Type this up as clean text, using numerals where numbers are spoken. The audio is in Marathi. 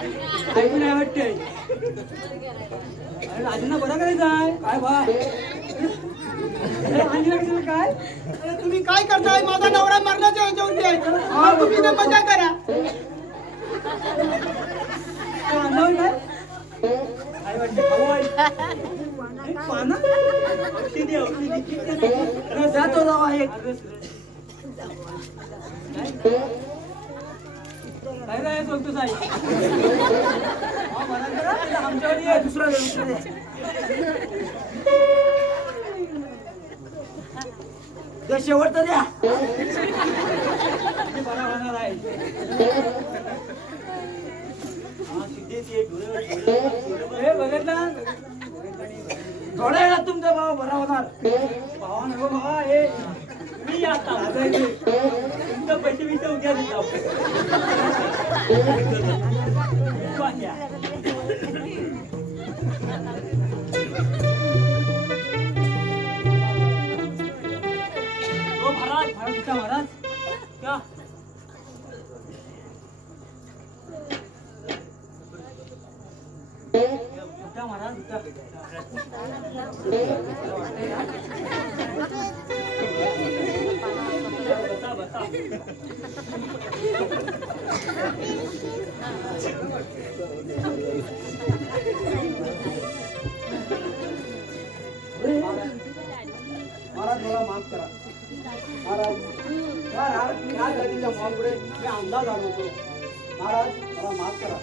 ऐकून नाही वाटते राजांना बरं करायचं आहे काय भाई काय अरे तुम्ही काय करताय? माझा नवरा मरण्याच्या ह्याच्यावरती आहे. तुम्ही ना मजा करा. काय वाटते भाऊ आहे पाना औषधी जातो जावा एक काय काय बोलतो साई आमच्याकडे दुसरा द्या शेवटचं द्या बरा होणार आहे बघत ना थोड्या वेळात तुमचा भाव बरा होणार भावा नको भावा हे मी आता तुमचं पैसे विषय उद्या देतो महाराज महाराज क्या महाराज बता महाराज मला माफ करा महाराज क्या रात मी आज गतीच्या मॉल पुढे मी अंदाज आलो होतो महाराज मला माफ करा